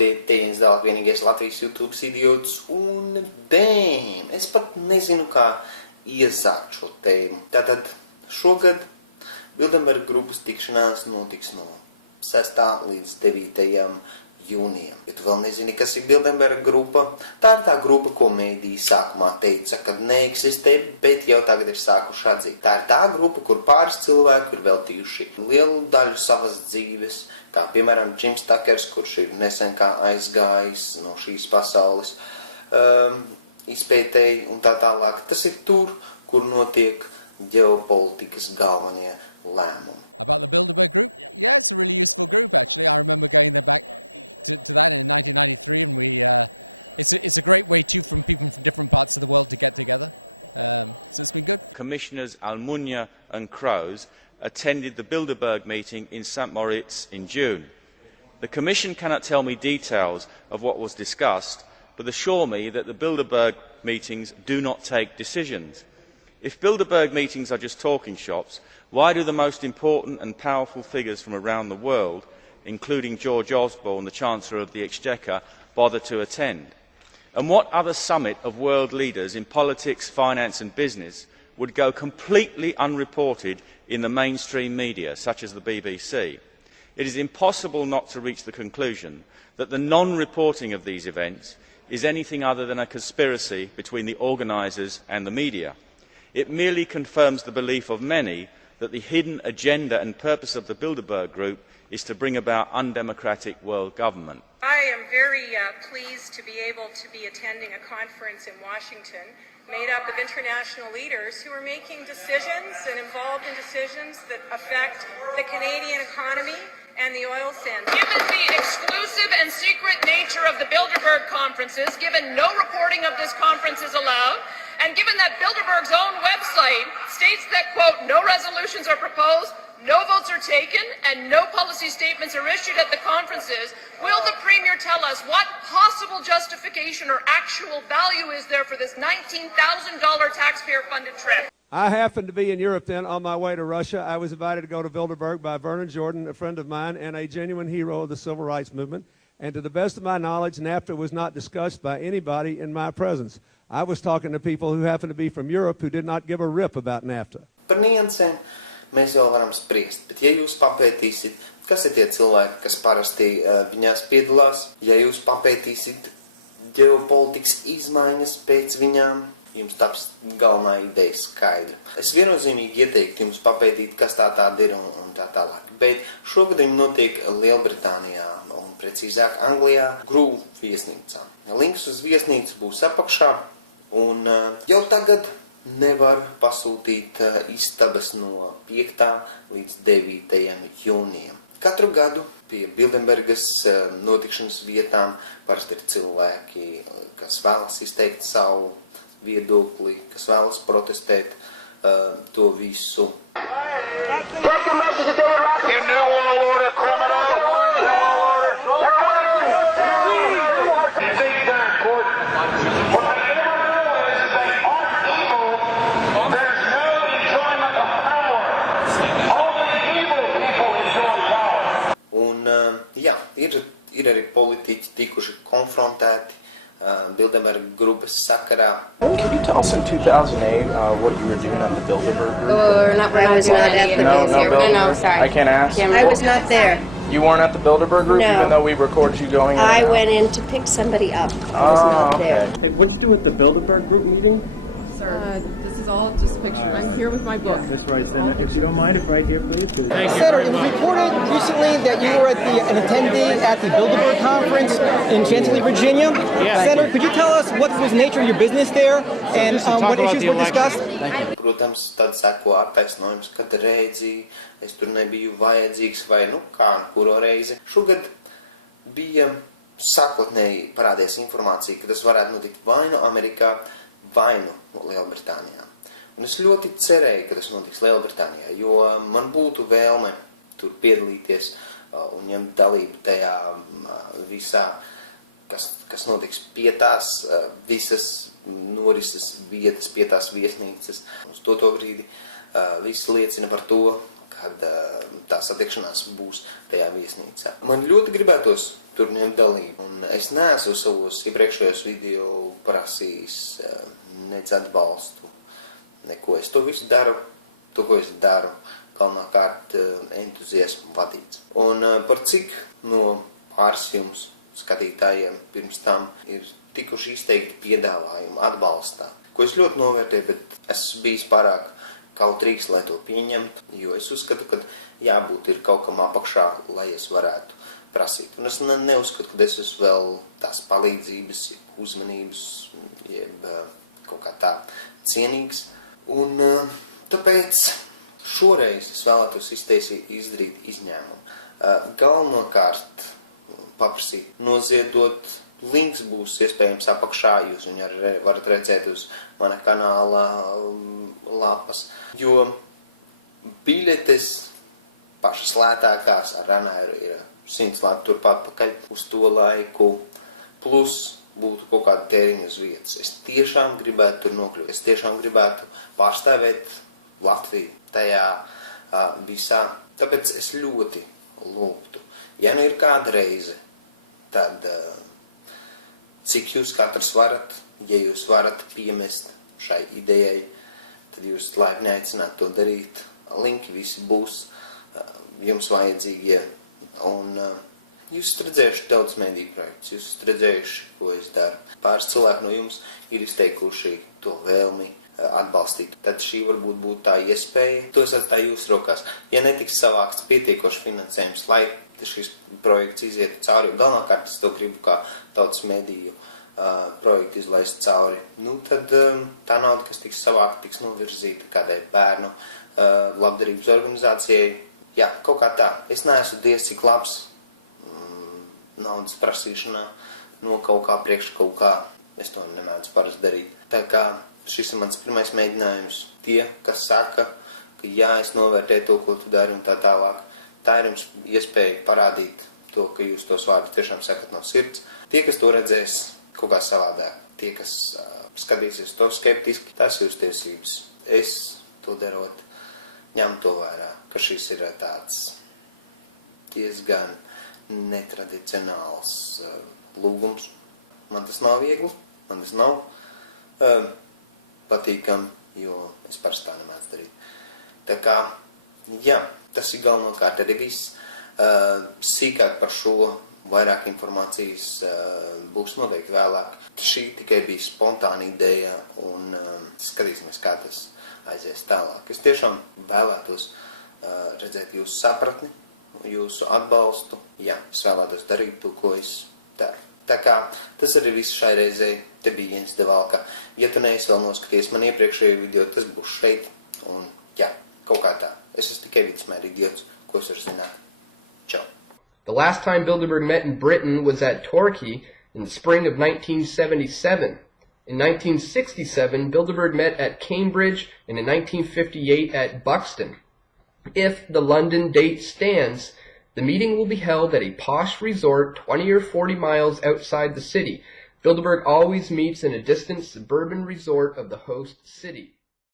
notiek Tēņas dēlāk vienīgais Latvijas YouTube idiots un damn, es pat nezinu, kā iesākt šo tēmu. Tātad šogad Bilderberga grupas tikšanās notiks no 6. līdz 9. jūnijam. Ja tu vēl nezini, kas ir Bilderberga grupa, tā ir tā grupa, ko Mediji sākumā teica, ka neeksistē, bet jau tagad ir sākuši atzīt. Tā ir tā grupa, kur pāris cilvēki ir veltījuši lielu daļu savas dzīves, kā piemēram Jims Takers, kurš ir nesen kā aizgājis no šīs pasaules, izpētēji un tā tālāk. Tas ir tur, kur notiek ģeopolitikas galvenie lēmumi. Commissioners Almunia and Kroes attended the Bilderberg meeting in St. Moritz in June. The Commission cannot tell me details of what was discussed, but assure me that the Bilderberg meetings do not take decisions. If Bilderberg meetings are just talking shops, why do the most important and powerful figures from around the world, including George Osborne, the Chancellor of the Exchequer, bother to attend? And what other summit of world leaders in politics, finance and business would go completely unreported in the mainstream media, such as the BBC? It is impossible not to reach the conclusion that the non-reporting of these events is anything other than a conspiracy between the organisers and the media. It merely confirms the belief of many that the hidden agenda and purpose of the Bilderberg Group is to bring about undemocratic world government. I am very pleased to be able to be attending a conference in Washington made up of international leaders who are making decisions and involved in decisions that affect the Canadian economy and the oil sands. Given the exclusive and secret nature of the Bilderberg conferences, given no reporting of this conference is allowed, and given that Bilderberg's own website states that, quote, no resolutions are proposed, no votes are taken, and no policy statements are issued at the conferences, will the Premier tell us what possible justification or actual value is there for this $19,000 taxpayer-funded trip? I happened to be in Europe then on my way to Russia. I was invited to go to Bilderberg by Vernon Jordan, a friend of mine and a genuine hero of the civil rights movement. And to the best of my knowledge, NAFTA was not discussed by anybody in my presence. I was talking to people who happened to be from Europe who did not give a rip about NAFTA. Mēs jau varam spriest, bet ja jūs papētīsit, kas ir tie cilvēki, kas parasti viņās piedalās, ja jūs papētīsit ģeopolitikas izmaiņas pēc viņām, jums taps galvenā ideja skaidra. Es viennozīmīgi ieteiktu jums papētīt, kas tā tāda ir un tā tālāk. Bet šogad viņi notiek Lielbritānijā un precīzāk Anglijā Grūvu viesnīcā. Links uz viesnīcu būs apakšā un jau tagad nevar pasūtīt istabas no 5. līdz 9. jūnijam. Katru gadu pie Bilderbergas notikšanas vietām parasti ir cilvēki, kas vēlas izteikt savu viedokli, kas vēlas protestēt to visu. Ir arī politiķi tikuši konfrontēti Bilderberga grupas sakarā. Can you tell us in 2008 what you were doing at the Bilderberg group? Not when I was not at the Bilderberg. No, sorry. I can't ask. I was not there. You weren't at the Bilderberg group, No. even though we recorded you going in? I went in to pick somebody up. I was not there. Hey, what's to do with the Bilderberg group meeting? Sir, this is all just a picture. I'm here with my book. That's right, Senator. If you don't mind, if right here, please. Senator, it was reported recently that you were an attendee at the Bilderberg conference in Chantilly, Virginia. Yeah. Senator, could you tell us what was the nature of your business there and what issues were discussed? Protams, tad seko attaisnojums, kad redzi, es tur nebiju vajadzīgs vai kā kuro reizi. Šogad bija sākotnēji parādījās informācija, ka tas varētu notikt vai no Amerikā, vai no Lielbritānijā. Un es ļoti cerēju, ka tas notiks Lielbritānijā, jo man būtu vēlme tur piedalīties un ņemt dalību tajā visā, kas notiks pie tās visas norises vietas, pie tās viesnīcas. Uz to brīdi viss liecina par to, kad tā satikšanās būs tajā viesnīcā. Man ļoti gribētos tur ņemt dalību. Un es neesmu savos iepriekšējos video prasījis nec atbalstu, neko. Es to visu daru, to, ko es daru, galvenokārt entuziasmu vadīts. Un par cik no pāris jums skatītājiem pirms tam ir tikuši izteikti piedāvājumi atbalstā, ko es ļoti novērtēju, bet esmu bijis pārāk kautrīgs, lai to pieņemtu, jo es uzskatu, ka jābūt ir kaut kam apakšā, lai es varētu prasīt. Un es neuzskatu, ka es esmu vēl tās palīdzības, uzmanības, jeb kaut kā tā cienīgs. Un tāpēc šoreiz es vēlētos izdarīt izņēmumu. Galvenokārt paprasīt noziedot, links būs iespējams apakšā, jūs viņu arī varat redzēt uz mana kanāla lapas, jo biļetes pašas lētākās ar Ranairu ir 100 lati turpat pakaļ uz to laiku, plus būtu kaut kāda tēriņa uz vietas. Es tiešām gribētu tur nokļūt, es tiešām gribētu pārstāvēt Latviju tajā visā, tāpēc es ļoti lūgtu. Ja nu ir kāda reize, tad cik jūs katrs varat, ja jūs varat piemest šai idejai, tad jūs laipni aicināt to darīt. Linki visi būs jums vajadzīgie. Un jūs esat redzējuši daudz mediju projektus, jūs esat redzējuši, ko es daru. Pāris cilvēki no jums ir izteikuši to vēlmi atbalstīt. Tad šī varbūt būtu tā iespēja. To es atstāju jūsu rokās. Ja netiks savākts pietiekoši finansējums, lai šis projekts izietu cauri, galvenokārt es to gribu kā Tautas mediju projektu izlaist cauri, nu tad tā nauda, kas tiks savākta, tiks novirzīta kādai bērnu labdarības organizācijai. Jā, kaut kā tā. Es neesmu diez cik labs naudas prasīšanā no kaut kā priekš kaut kā. Es to nemēdzu parasti darīt. Tā kā šis ir mans pirmais mēģinājums. Tie, kas saka, ka jā, es novērtēju to, ko tu dari un tā tālāk, tā ir jums iespēja parādīt to, ka jūs tos vārdus tiešām sakat no sirds. Tie, kas to redzēs kaut kā savādāk, tie, kas skatīsies to skeptiski, tas ir jūsu tiesības. Es to darot, ņem to vērā, ka šis ir tāds diezgan netradicionāls lūgums. Man tas nav viegli, man tas nav patīkam, jo es parasti tā nemēdzu darīt. Tā kā, jā, tas ir galvenokārt arī viss. Sīkāk par šo vairāk informācijas būs noteikti vēlāk. Šī tikai bija spontāna ideja un skatīsimies, kā tas aizies tālāk. Es tiešām vēlētos redzēt jūsu sapratni, jūsu atbalstu. Jā, es vēlētos darīt to, ko es daru. Tā kā tas arī viss šai reizei. Te bija Jens Devalka. Ja tu neesi vēl noskaties man iepriekšējo video, tas būs šeit. Un jā, kaut kā tā. Es esmu tikai vidusmēra idiots, ko es varu zināt. Čau. The last time Bilderberg met in Britain was at Torquay in the spring of 1977. In 1967, Bilderberg met at Cambridge, and in 1958 at Buxton. If the London date stands, the meeting will be held at a posh resort 20 or 40 miles outside the city. Bilderberg always meets in a distant suburban resort of the host city.